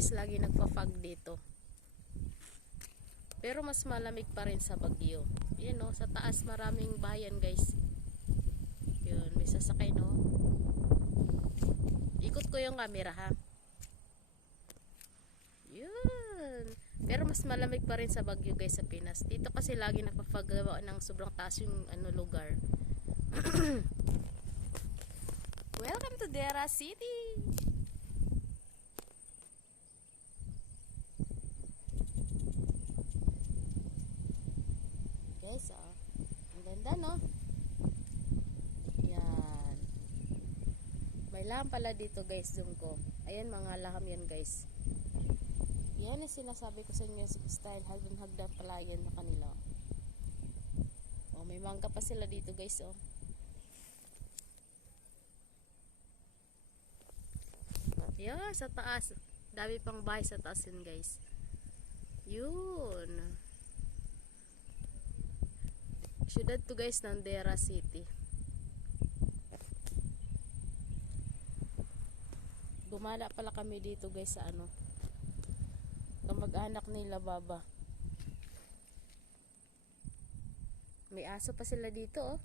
guys, lagi nagpa-fog dito. Pero mas malamig pa rin sa Baguio. Yan o, sa taas maraming bayan guys. Yun, may sasakay no. Ikot ko yung camera ha. Yun. Pero mas malamig pa rin sa Baguio guys, sa Pinas. Dito kasi lagi nagpapagawa ng sobrang taas yung lugar. Welcome to Dera City. Guys, oh. Ang ganda no? Yan. May laham pala dito guys, zoom ko. Ayan, mga laham yan guys. Yan ang sinasabi ko sa inyo, style hagdan pala yan na kanila. Oh, may mangga pa sila dito guys, oh. Yan, sa taas. Dami pang bahay sa taas yun guys. Yun. Syudad to guys ng Dera City. Gumala pala kami dito guys sa ano, kamag-anak nila baba. May aso pa sila dito oh.